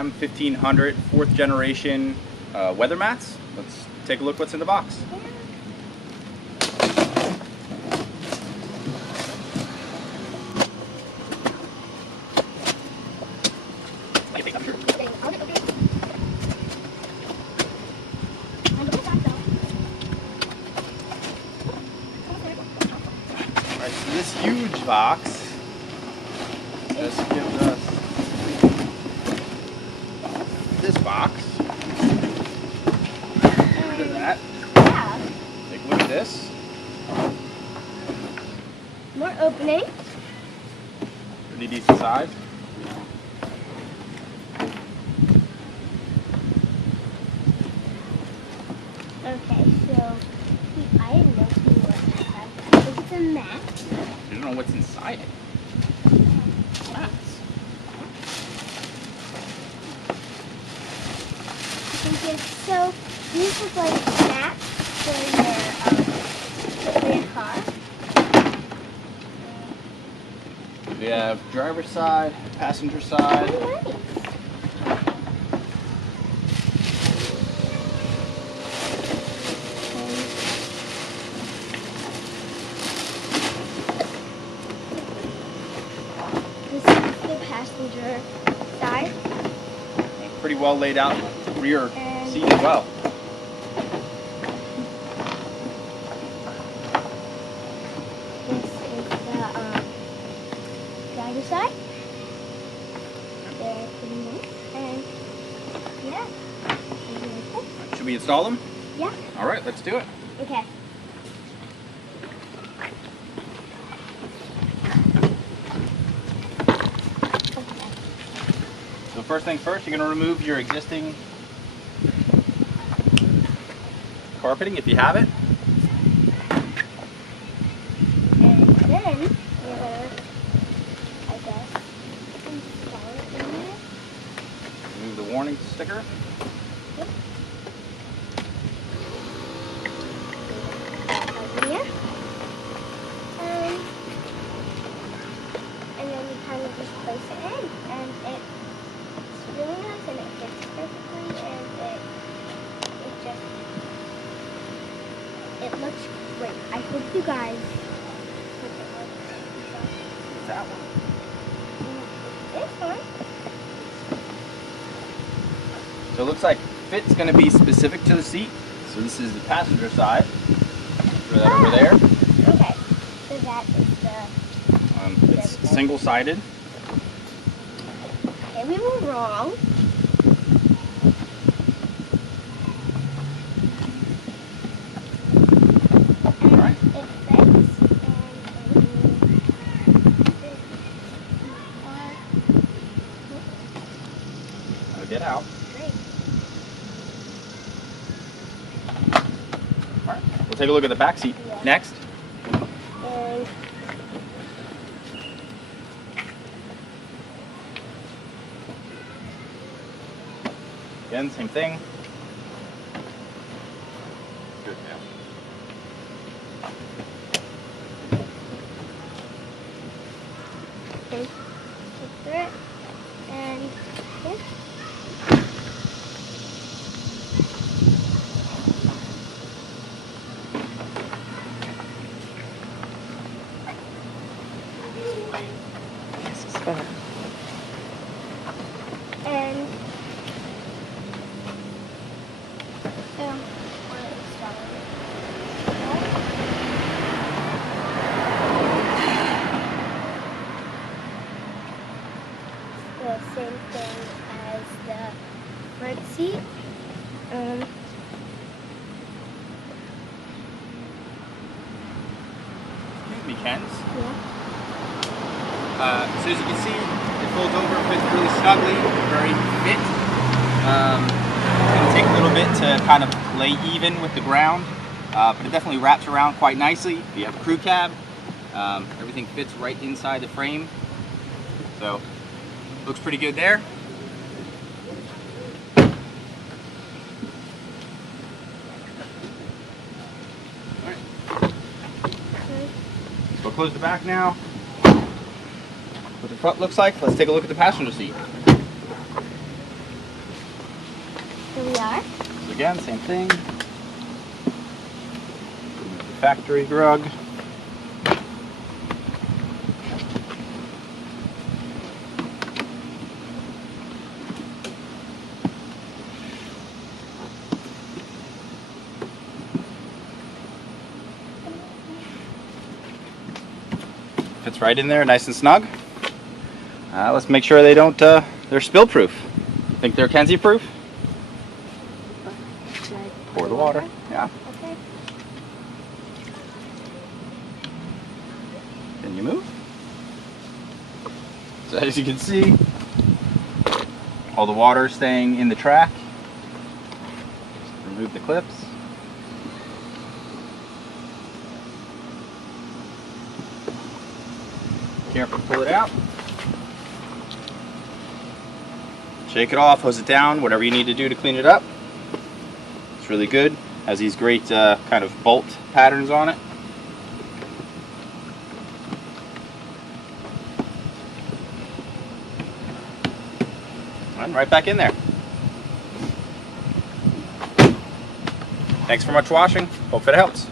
Ram 1500 4th generation weather mats. Let's take a look what's in the box. Alright, so this huge box just gives us this box. Get rid of that. Yeah. Take a look at this. More opening. Pretty decent size. Okay, so I didn't know what it's a mat. You don't know what's inside it. Mats. So these are like mats for your car. We have driver's side, passenger side. Oh, nice. This is the passenger side. Pretty well laid out rear And seat as well. this is the driver's side. They're pretty nice. And yeah. Really cool. Should we install them? Yeah. All right, let's do it. Okay. So first things first, you're going to remove your existing carpeting if you have it. And then we're gonna, I guess, install it in there. Remove the warning sticker. Yep. Over here. And then we kind of just place it in, and it's really nice, and it fits perfectly, and it looks great. I hope you guys. What's that one? This one. So it looks like fit's going to be specific to the seat. So this is the passenger side. Throw that over there. Okay. So that is the. It's single-sided. Okay, we were wrong. All right. It fits, Now get out. great. All right. We'll take a look at the back seat Yeah. next. And Again, same thing. Good, yeah. okay, look through it, and yeah. And we're installing it. The same thing as the front seat. Weekends. Yeah. So as you can see, it folds over, fits really snugly, very fit. It's going to take a little bit to kind of lay even with the ground, but it definitely wraps around quite nicely. You have a crew cab. Everything fits right inside the frame. So, looks pretty good there. We'll close the back now. What the front looks like, let's take a look at the passenger seat. here we are. So again, same thing. Remove the factory rug. Fits right in there, nice and snug. Let's make sure they don't, they're spill proof. Think they're Kenzie proof? Should I Pour the water. Yeah. Okay. Can you move? So as you can see, all the water is staying in the track. Remove the clips. Careful to pull it out. Shake it off, hose it down, whatever you need to do to clean it up. It's really good. Has these great kind of bolt patterns on it. And right back in there. Thanks for much watching. Hope it helps.